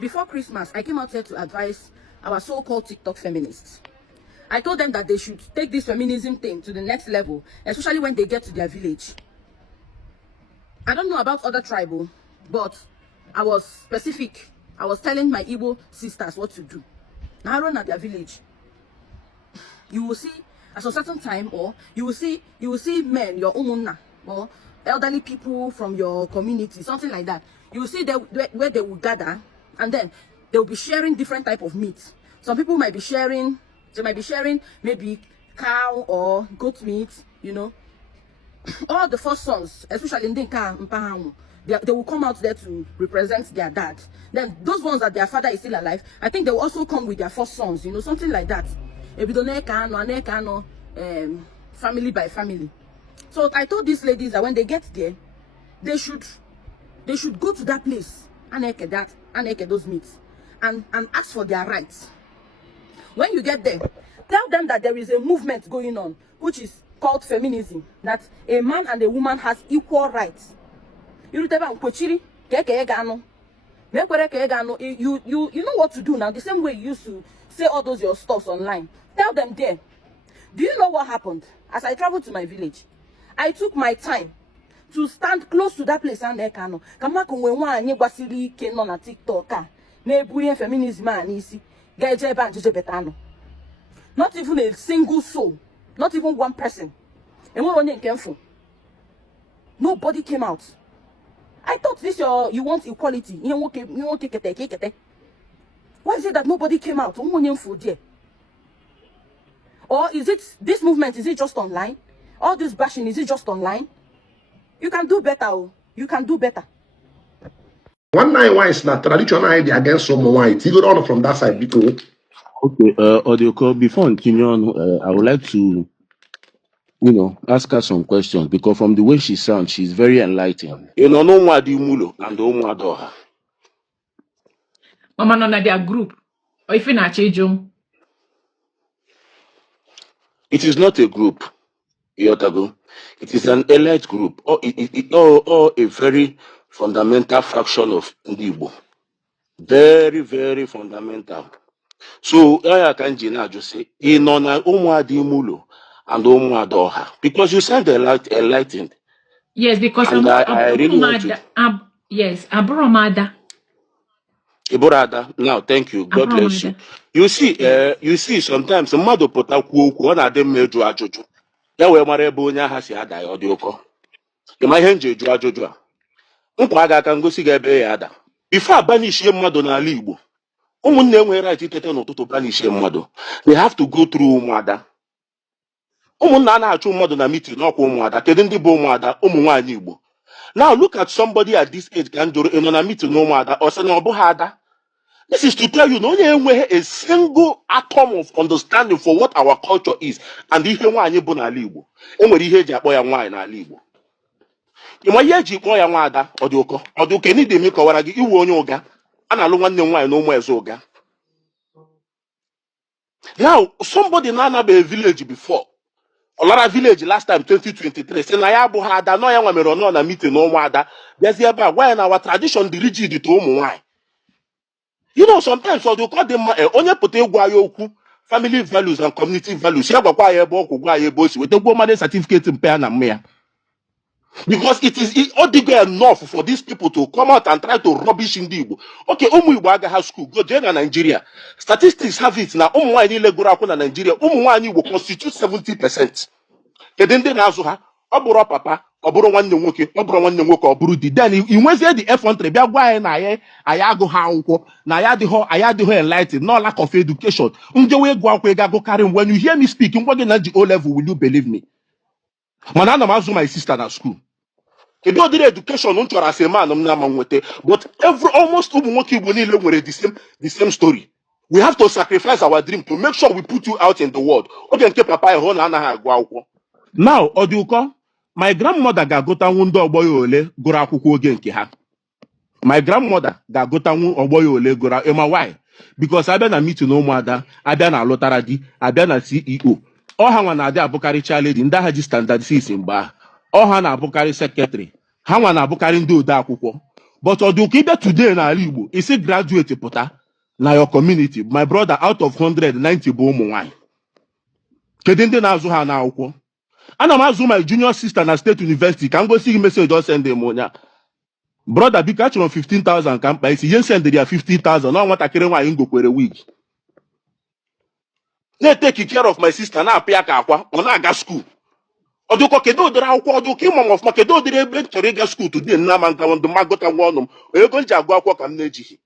before Christmas, I came out here to advise our so-called TikTok feminists. I told them that they should take this feminism thing to the next level, especially when they get to their village. I don't know about other tribal, but I was specific. I was telling my Igbo sisters what to do. Now I run at their village. You will see at a certain time, or you will see men, your umunna, or elderly people from your community, something like that. You will see where they will gather, and then they will be sharing different type of meat. Some people might be sharing, maybe cow or goat meat, you know. All the first sons, especially in Dinka and Mpahangu, they will come out there to represent their dad. Then those ones that their father is still alive, I think they will also come with their first sons, you know, something like that. Family by family. So I told these ladies that when they get there, they should go to that place and those meats and ask for their rights. When you get there, tell them that there is a movement going on, which is called feminism, that a man and a woman has equal rights. You know what to do now, the same way you used to say all those your stuffs online. Tell them there. Do you know what happened? As I traveled to my village, I took my time to stand close to that place and ekano. Kama kungwe wanye basili keno na TikTok ne buye feminism anisi geje banjeje betano. Not even a single soul, not even one person. Nobody came out. I thought this you want equality. Why is it that nobody came out? Or is it this movement? Is it just online? All this bashing, is it just online? You can do better. Oh. You can do better. One night why is not traditional idea against someone white. You go on from that side, because okay, audio call. Before continuing on, I would like to, ask her some questions, because from the way she sounds, she's very enlightened. No more di mulo and no more doha. Mama no na their group. Or if you na chejum. It is not a group, Yotago. It is an elite group, or a very fundamental fraction of Igbo. Very, very fundamental. So I can just say, inona umwadi mulo and umwadoha, because you sound enlightened. Yes, because and I really want to. Yes, Abromada. Iborada. Now, thank you. God bless you. You see, sometimes mmadụ pụta kwuo okwu ọ na-adị mma ịjụ ajụjụ. Ya wee mara ebe onye aha si ada ya ọ dị ụkọ. Ịma ihe nji eju ajụjụ a. Nkwa aga aka ngosi gị ebe ya ada. Before abanishie mmadụ n'ala Igbo, ụmụnne enwe right itete n'ụtụtụ banishie mmadụ. They have to go through ụmụada. Ụmụnna na-achụ mmadụ na meeting n'ọkwa ụmụada. Kedu ndị bụ ụmụada? Ụmụ nwaanyị Igbo. Now look at somebody at this age can do in a meeting ụmụada or say na ọ bụghị ada. This is to tell you, no a single atom of understanding for what our culture is. And ihe nwaanyị bụ n'ala Igbo. Enwere ihe eji akpọ ya nwaanyị n'ala Igbo. Ịma ihe eji kpọọ ya nwaada ọ dị ụkọ. Ọ dị ụkọ n'ide eme kọwara gị iwu onye ụga. A na-alụ nwanne nwaanyị na ụmụ eze ụga. Now, somebody na-anaba a village before. Olara village last time 2023 say na ya abụghị ada no ya nwa mere ọnọ na meeting na ụmụada. Bịazie ebe a gwa ya na our tradition dị rigid to ụmụ nwaanyị. You know, sometimes so they call them onye put okwu family values and community values. Ya gwakwa ya ebe ọkụ gwa ya ebe o si weta gwa mmadụ certificate mpe na mme ya. Because it is enough for these people to come out and try to rubbish ndị Igbo. Okay, ụmụ Igbo agaghị school go jee na Nigeria. Statistics have it na ụmụ nwaanyị niile gụrụ akwụkwọ na Nigeria. Ụmụ nwaanyị Igbo constitute 70%. Kedu ndị na-azụ ha? Ọ bụrụ papa, ọ bụrụ nwanne nwoke, ọ bụrụ di. Then i nwezie the effrontery bịa gwa anyị na anyị agụghị akwụkwọ na anyị adịghị enlightened, no lack of education. Njewe ego akwụkwọ ego agụkarị m. When you hear me speak, ngwa gị na ji O level, will you believe me? Mana ana m azụ my sister na school. Kedu ụdịrị education m chọrọ as a man m na-ama nwete, but almost ụmụ nwoke Igbo niile nwere the same story. We have to sacrifice our dream to make sure we put you out in the world. Oge nke papa ya hụ na anaghị agụ akwụkwọ. Now, ọ dị ụkọ, my grandmother ga-agụtanwu ndị ọgbọ ya ole gụrụ akwụkwọ oge nke ha. My grandmother ga-agụtanwu ọgbọ ya ole gụrụ ịma why? Because abịa na meeting na ụmụada, abịa na alụtara di, abịa na CEO. Ọha nwa na-adị abụkarị chaledi ndị agha ji standard 6 mgbe ahụ. Ọha na-abụkarị secretary. Ha nwa na-abụkarị ndị ode akwụkwọ. But Odukibe today na Igbo, is a graduate pota na your community. My brother, out of 190 bụ ụmụ nwanyị. Kedu ndị na-azụ ha na akwụkwọ? Ana m azụ my junior sister na State University ka m gosi gị message ọ send m ụnya. Brother, biko achọrọ m 15,000 ka mkpa isi. Ihe send ya 50,000 na nwatakịrị nwaanyị ngokwere wig. Na-take care of my sister na-apịa ka akwa, ọ na-aga school. Ọdụkọ kedu ụdịrị akwụkwọ ọdụkọ ịma m ọfụma kedu ụdịrị ebe chọrọ ịga skuul today nna ma nka ndụ magota nwa ọnụ m ego nji agụ akwụkwọ ka m na-ejighị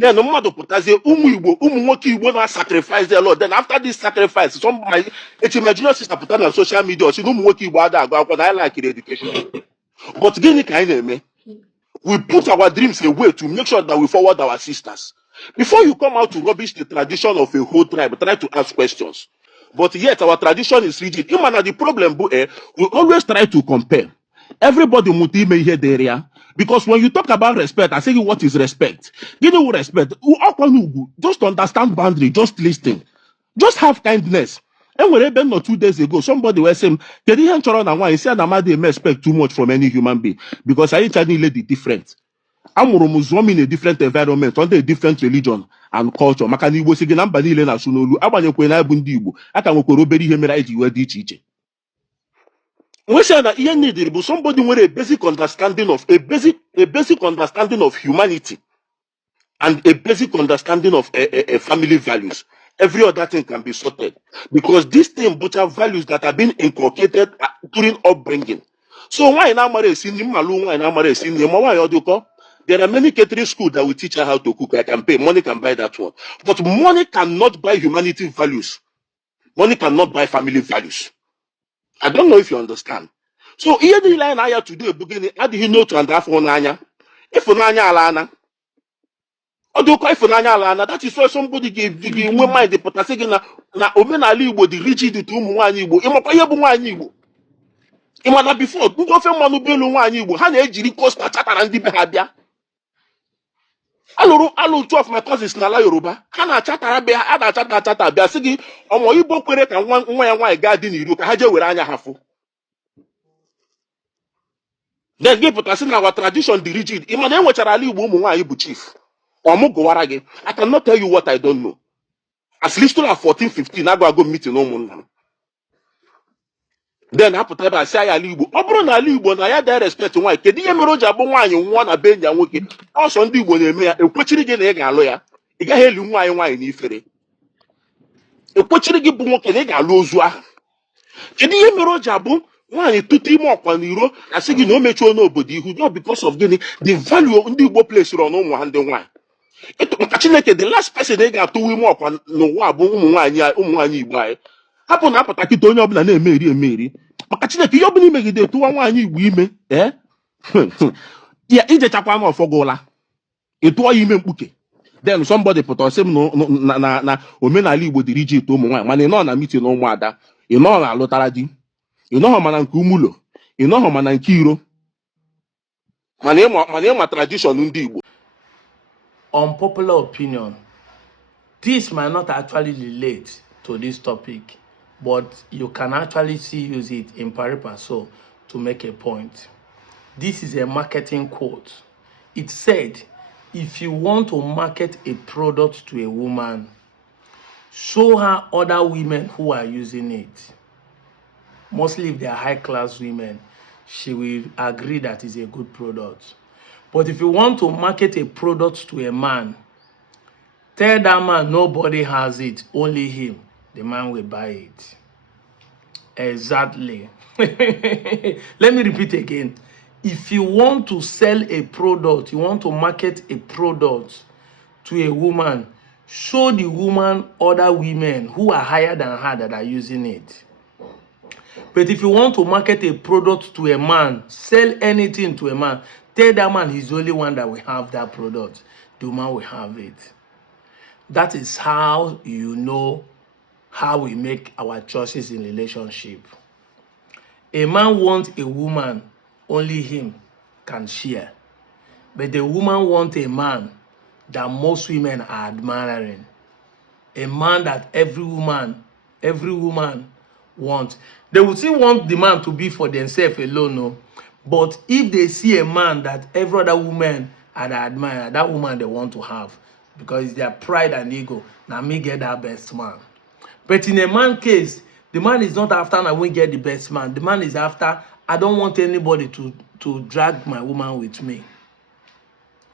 then mmadụ pụtazie ụmụ Igbo ụmụ nwoke Igbo na-sacrifice a lot then after this sacrifice somebody my junior sister pụta na social media ọsị na ụmụ nwoke Igbo ada agụ akwụkwọ na anyị lakiri education but gịnị ka anyị na-eme we put our dreams away to make sure that we forward our sisters before you come out to rubbish the tradition of a whole tribe try to ask questions. But yet our tradition is rigid. Even the problem, we always try to compare. Everybody muti me here area because when you talk about respect, I say what is respect? You know respect. Just understand boundary. Just listen. Just have kindness. And whenever not 2 days ago, somebody was saying, "Can you ensure that one?" He said, "I'm not expect too much from any human being because I ain't lady different." I'm in a different environment, under a different religion and culture. Maka na Igbo si gị na mba niile na-asụ n'olu agbanyekwe na bụ ndị Igbo aka nwekwara obere ihe mere anyị ji wee dị iche iche. We say na ihe needed bụ somebody nwere a basic understanding of humanity and a basic understanding of family values. Every other thing can be sorted because these things both are values that have been inculcated during upbringing. So why na mara esi nri mmalụ why na mara esi nri ma why ọdụkọ? There are many catering schools that will teach her how to cook. I can pay. Money can buy that one. But money cannot buy humanity values. Money cannot buy family values. I don't know if you understand. So, here the line I have today, beginning, how do you know to understand Onanya? If Onanya alana, or do if Onanya alana, that is why somebody gave women mind the potasig na omenali Igbo the rigid to Umwani Igbo. Imakayabu Igbo. Imana before, don't offer Manu Belu Wani Igbo. Hana Ejiri cost na chata and Dibabia. Alụ two of my cousins n'ala Yoruba ha na-achatara be ha na-achata bịa sị gị ọmọ Igbo kwere ka nwa ya nwaanyị gaa dị n'iro ka ha jee were anya ha fụ then gị pụtasị na our tradition dị rigid ị ma na enwechara ala Igbo ụmụ nwaanyị bụ chief ọmụ gụwara gị I cannot tell you what I don't know at least na 14-15 agụ meeting ụmụnna m then hapụta ebe a sị anyị ala Igbo ọ bụrụ na ala Igbo na ya dị respect nwaanyị kedu ihe mere o ji abụ nwaanyị nwụọ na be enyi ya nwoke ọsọ ndị Igbo na-eme ya ekwechiri gị na ị ga-alụ ya ị gaghị eli nwaanyị n'ifere ekwechiri gị bụ nwoke na ị ga-alụ ozu ahụ kedu ihe mere o ji abụ nwaanyị tụtụ ime ọkwa n'iro asị gị na o mechuo n'obodo ihu not because of gịnị the value ndị Igbo plesiri ọnụ ụmụ ha ndị nwaanyị maka Chineke the last person ị ga-atụwa ime ọkwa n'ụwa bụ ụmụ nwaanyị Igbo anyị hapụ na apụta kịta onye ọbụla na-emeri maka Chineke ihe ọbụla imegide tụwa nwaanyị Igbo ime ya ijechakwa n'ọfọ gị ụla ịtụọ ya ime mkpuke then somebody pụta sị m na omenala Igbo dịrị iji ite ụmụ nwaanyị mana ị nọ na mitin na ụmụada ị nọ na alụtara di ị nọghọ mana nke umulo ị nọghọ mana nke iro mana ịma tradishọn ndị Igbo. Unpopular opinion. This might not actually relate to this topic, but you can actually use it in pari passu to make a point. This is a marketing quote. It said, if you want to market a product to a woman, show her other women who are using it. Mostly if they are high-class women, she will agree that it's a good product. But if you want to market a product to a man, tell that man nobody has it, only him. The man will buy it. Exactly. Let me repeat again. If you want to sell a product, you want to market a product to a woman, show the woman other women who are higher than her that are using it. But if you want to market a product to a man, sell anything to a man, tell that man he's the only one that will have that product. The woman will have it. That is how you know how we make our choices in relationship. A man wants a woman, only him can share. But the woman wants a man that most women are admiring. A man that every woman wants. They will still want the man to be for themselves alone, no? But if they see a man that every other woman and I admire that woman they want to have because it's their pride and ego. Now me get that best man. But in a man case, the man is not after I will get the best man. The man is after I don't want anybody to drag my woman with me.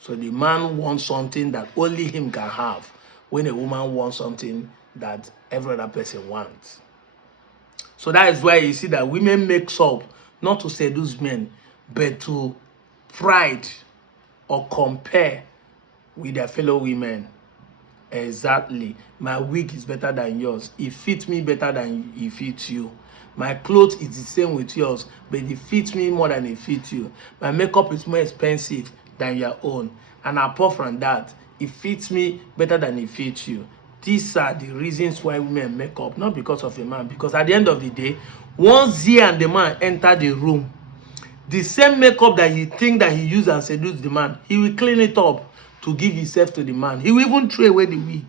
So the man wants something that only him can have when a woman wants something that every other person wants. So that is why you see that women mix up not to seduce men, but to pride or compare with their fellow women. Exactly. My wig is better than yours. It fits me better than it fits you. My clothes is the same with yours, but it fits me more than it fits you. My makeup is more expensive than your own. And apart from that, it fits me better than it fits you. These are the reasons why women make up, not because of a man. Because at the end of the day, once he and the man enter the room, the same makeup that he think that he used and seduce the man, he will clean it up to give himself to the man. He will even throw away the wig.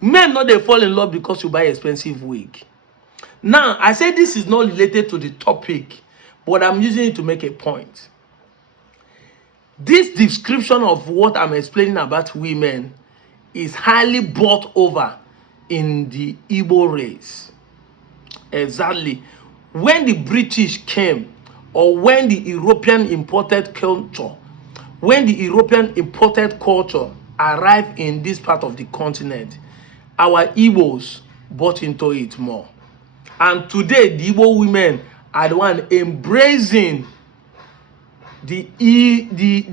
Men not they fall in love because you buy expensive wig. Now, I say this is not related to the topic, but I'm using it to make a point. This description of what I'm explaining about women is highly bought over in the Igbo race. Exactly. When the British came, or when the European imported culture, arrived in this part of the continent, our Igbos bought into it more. And today, the Igbo women are the one embracing the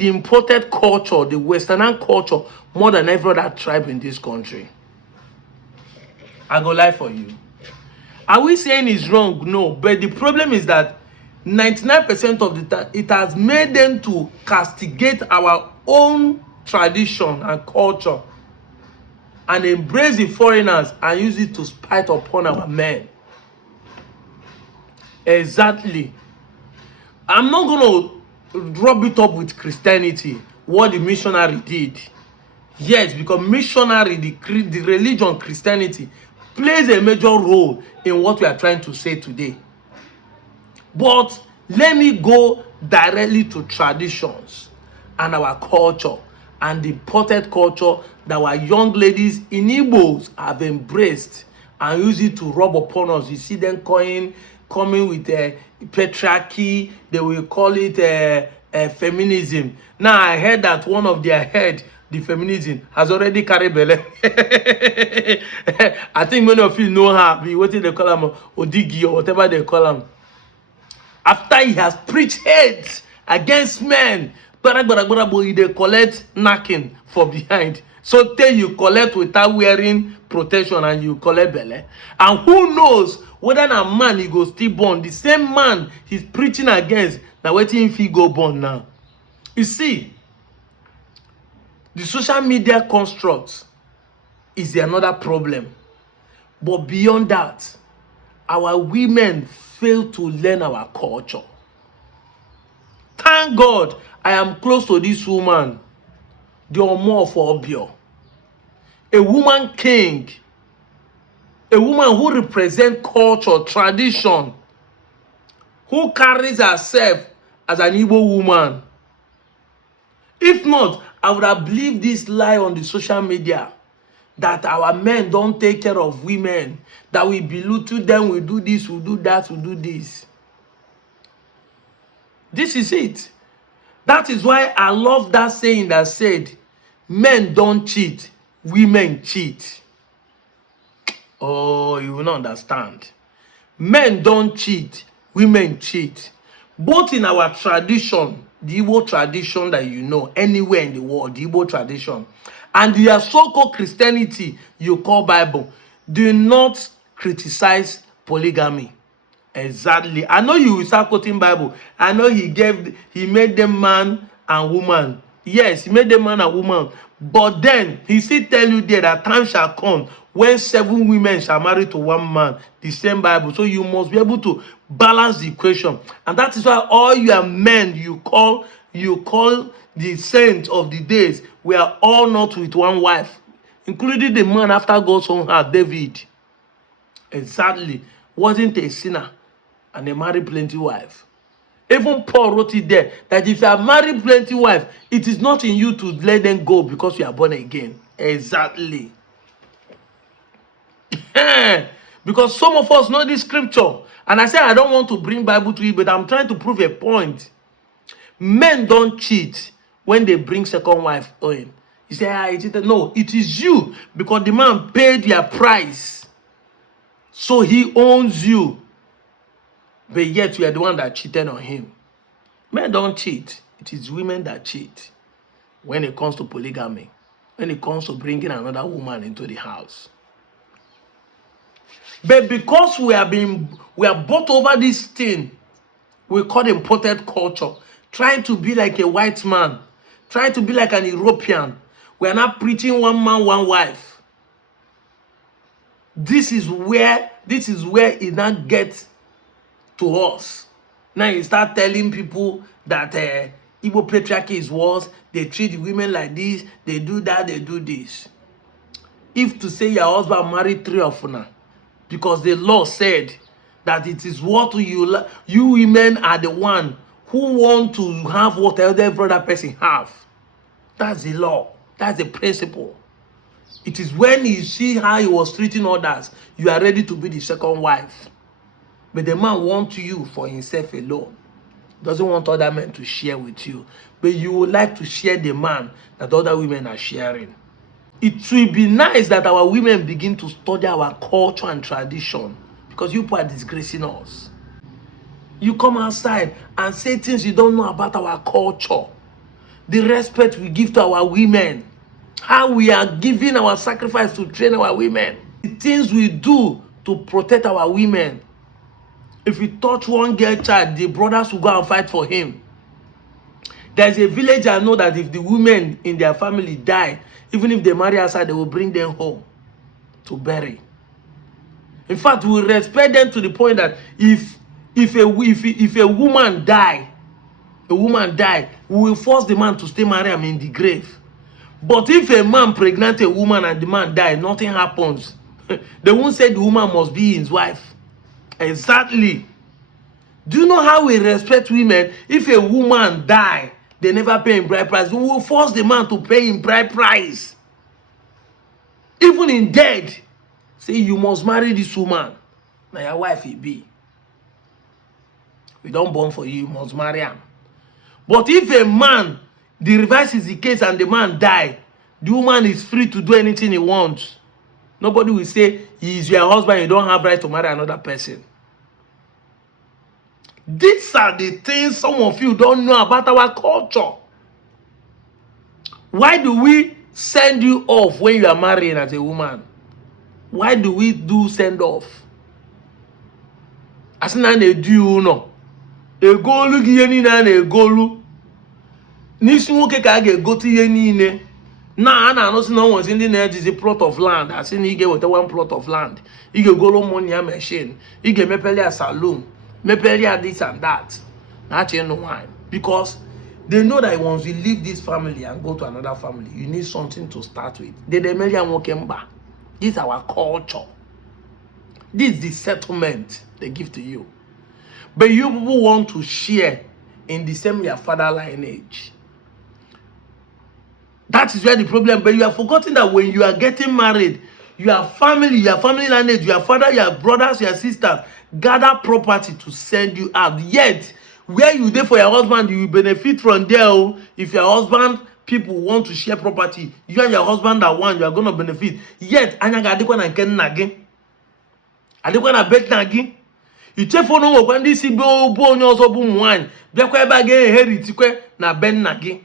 imported culture, the Western culture, more than every other tribe in this country. I go lie for you. Are we saying it's wrong? No. But the problem is that 99% of the time, it has made them to castigate our own tradition and culture and embrace the foreigners and use it to spite upon our men. Exactly. I'm not going to rub it up with Christianity, what the missionary did. Yes, because missionary, the religion Christianity, plays a major role in what we are trying to say today. But let me go directly to traditions and our culture and the imported culture that our young ladies in Igbos have embraced and use it to rub upon us. You see them coming with patriarchy. They will call it feminism. Now I heard that one of their head, the feminism, has already carried belle. I think many of you know her. What they call him, Odigi or whatever they call him. After he has preached hate against men, they collect knocking for behind. So tell you collect without wearing protection and you collect belle. And who knows whether a man he go still born. The same man he's preaching against, now waiting if he go born now. You see, the social media construct is another problem. But beyond that, our women fail to learn our culture. Thank God I am close to this woman, the Omo of Obio. A woman king, a woman who represents culture, tradition, who carries herself as an Igbo woman. If not, I would have believed this lie on the social media that our men don't take care of women, that we belittle them, we do this, we do that, we do this. This is it. That is why I love that saying that said, men don't cheat, women cheat. Oh, you will not understand. Men don't cheat, women cheat. Both in our tradition, the Igbo tradition that you know, anywhere in the world, the Igbo tradition, and the so-called Christianity you call Bible, do not criticize polygamy. Exactly. I know you will start quoting Bible. I know he made them man and woman. Yes, he made them man and woman. But then he still tell you there that time shall come when 7 women shall marry to 1 man. The same Bible. So you must be able to balance the equation. And that is why all your men you call the saints of the days, we are all not with one wife, including the man after God's own heart, David. Exactly. Wasn't a sinner and they married plenty wife. Even Paul wrote it there that if you have married plenty wives, it is not in you to let them go because you are born again. Exactly. Because some of us know this scripture. And I say I don't want to bring Bible to it, but I'm trying to prove a point. Men don't cheat when they bring second wife in. You say, I cheated. No, it is you because the man paid your price. So he owns you. But yet you are the one that cheated on him. Men don't cheat. It is women that cheat when it comes to polygamy. When it comes to bringing another woman into the house. But because we are bought over this thing, we call imported culture, trying to be like a white man, trying to be like an European. We are not preaching one man, one wife. This is where it now gets to us. Now you start telling people that Igbo patriarchy is worse. They treat women like this. They do that. They do this. If to say your husband married 3 of them, because the law said that it is what you women are the one who want to have what every other person have. That's the law. That's the principle. It is when you see how he was treating others, you are ready to be the second wife. But the man wants you for himself alone. Doesn't want other men to share with you. But you would like to share the man that other women are sharing. It will be nice that our women begin to study our culture and tradition. Because you people are disgracing us. You come outside and say things you don't know about our culture. The respect we give to our women. How we are giving our sacrifice to train our women. The things we do to protect our women. If we touch one girl child, the brothers will go and fight for him. There's a village I know that if the women in their family die, even if they marry outside, they will bring them home to bury. In fact, we respect them to the point that if a woman die, we will force the man to stay married him in the grave. But if a man pregnant a woman and the man die, nothing happens. They won't say the woman must be his wife. Exactly. Do you know how we respect women? If a woman die, they never pay in bride price. We will force the man to pay in bride price. Even in dead, say you must marry this woman. Now your wife will be. We don't born for you, you must marry him. But if a man, the reverse is the case and the man die, the woman is free to do anything he wants. Nobody will say he is your husband, you don't have right to marry another person. These are the things some of you don't know about our culture. Why do we send you off when you are marrying as a woman? Why do we do send off? As na na-edu you no. Egolu gi yeni na egolu. N'isi nwoke ka a ga-egote ihe niile. Na a na-anọsi na onwezi ndị na-ejizi plot of land. Asị na ị ga-eweta one plot of land. Ị ga-egolu money ya machine. Ị ga-emepeli ya saloon. Mepeli ya this and that. Na-achị no wine. Because they know that once you leave this family and go to another family, you need something to start with. This is our culture. This is the settlement they give to you. But you people want to share in the same your father lineage. That is where the problem. But you have forgotten that when you are getting married, your family lineage, your father, your brothers, your sisters gather property to send you out. Yet, where you there for your husband, you will benefit from there. If your husband, people want to share property, you and your husband are one, you are going to benefit. Yet, anyaga adekwa na ken nagi. Adekwa na bet nagi. Ichefo no when this be onye ozo bu nwan, biakwa ebe aga inheritikwe na ben nagi.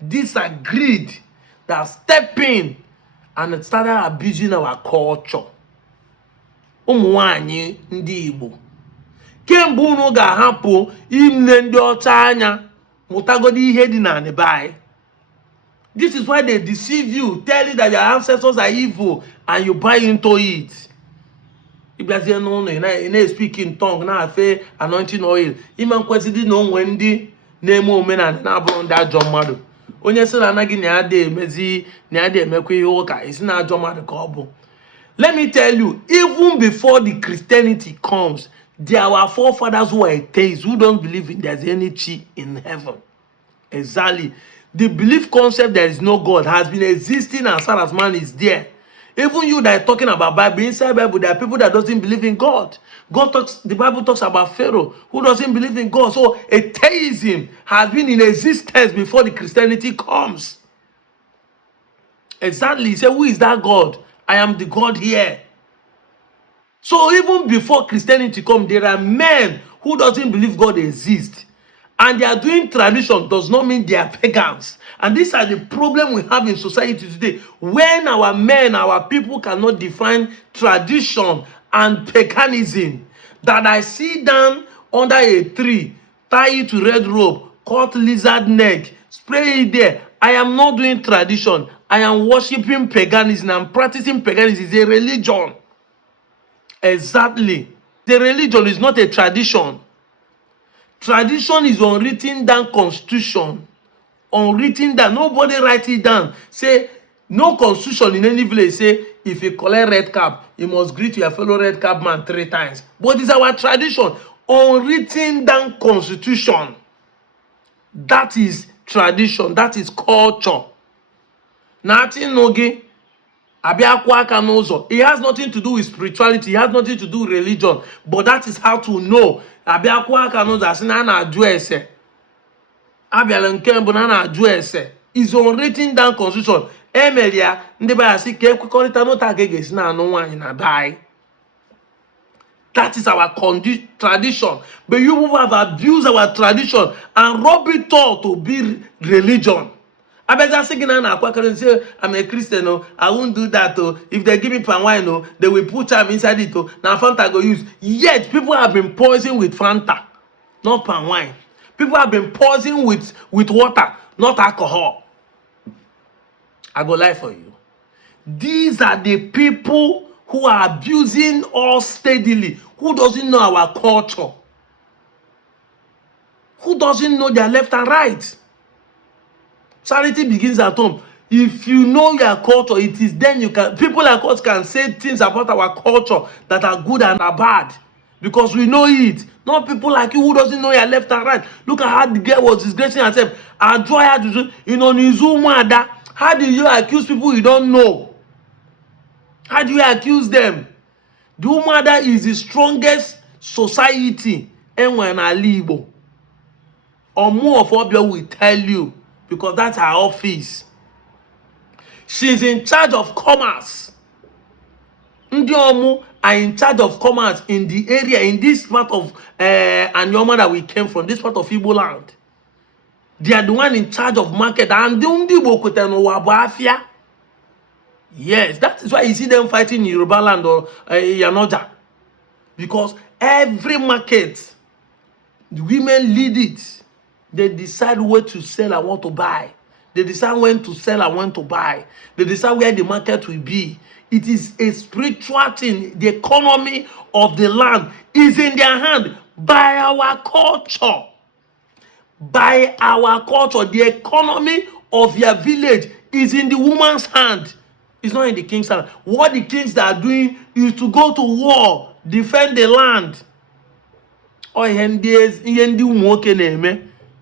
These are greed that step in and started abusing our culture. Ụmụnwaanyị ndị Igbo. Kemgbe unu ga-ahapụ imle ndị ọcha anya mụtagodi ihe dị na nebai. This is why they deceive you, tell you that your ancestors are evil and you buy into it. If you no na speak in tongue na afe anointing oil. Iman kwesidi na onwe ndị na-eme omenala na abụrụ ndị ajọ mmadụ. Onye sị na anaghị na ade emezi na ade emekwa ihe ụka isi na ajọ mmadụ ka ọ bụ. Let me tell you, even before the Christianity comes, They are our forefathers who are atheists, who don't believe in there's any chi in heaven. Exactly. The belief concept there is no God has been existing as far as man is there. Even you that are talking about Bible, inside Bible, there are people that doesn't believe in God. The Bible talks about Pharaoh who doesn't believe in God. So atheism has been in existence before the Christianity comes. Exactly. He said, who is that God? I am the God here. So even before Christianity come, there are men who doesn't believe God exists. And they are doing tradition does not mean they are pagans. And these are the problem we have in society today. When our men, our people cannot define tradition and paganism, that I sit down under a tree, tie it to red rope, cut lizard neck, spray it there. I am not doing tradition. I am worshiping paganism. I'm practicing paganism. It's a religion. Exactly. The religion is not a tradition. Tradition is unwritten down constitution. Unwritten down. Nobody write it down. Say, no constitution in any village say, if you collect red cap, you must greet your fellow red cap man 3 times. But it's our tradition. Unwritten down constitution. That is tradition. That is culture. Nothing noge. It has nothing to do with spirituality. It has nothing to do with religion. But that is how to know. Is unwritten down constitution. Emelia, that is our tradition. But you people have abused our tradition and robbed it all to be religion. I better say, I'm a Christian, oh, I won't do that. Oh. If they give me palm wine, oh, they will put time inside it. Oh. Now Fanta go use. Yet people have been poisoned with Fanta, not palm wine. People have been poisoned with water, not alcohol. I go lie for you. These are the people who are abusing us steadily. Who doesn't know our culture? Who doesn't know their left and right? Charity begins at home. If you know your culture, it is then you can. People like us can say things about our culture that are good and are bad because we know it. Not people like you who doesn't know your left and right. Look at how the girl was disgracing herself. How do you accuse people you don't know? How do you accuse them? The Umada is the strongest society in Igbo. Or more of what will tell you because that's her office. She's in charge of commerce. Ndi Omu are in charge of commerce in the area, in this part of Anyoma that we came from, this part of Igbo land. They are the one in charge of market. And the Igbo Kuteno Wabafia. Yes, that is why you see them fighting in Yoruba land or Yanoja. Because every market, the women lead it. They decide where to sell and what to buy. They decide when to sell and when to buy. They decide where the market will be. It is a spiritual thing. The economy of the land is in their hand by our culture. By our culture, the economy of your village is in the woman's hand. It's not in the king's hand. What the kings are doing is to go to war, defend the land.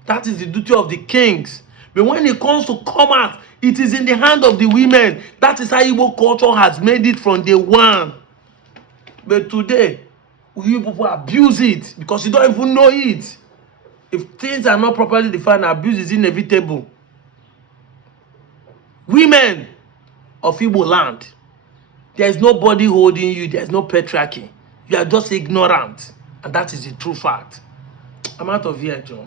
That is the duty of the kings. But when it comes to commerce, it is in the hand of the women. That is how Igbo culture has made it from day one. But today, we people abuse it because you don't even know it. If things are not properly defined, abuse is inevitable. Women of Igbo land, there is nobody holding you. There is no patriarchy. You are just ignorant. And that is the true fact. I'm out of here, John.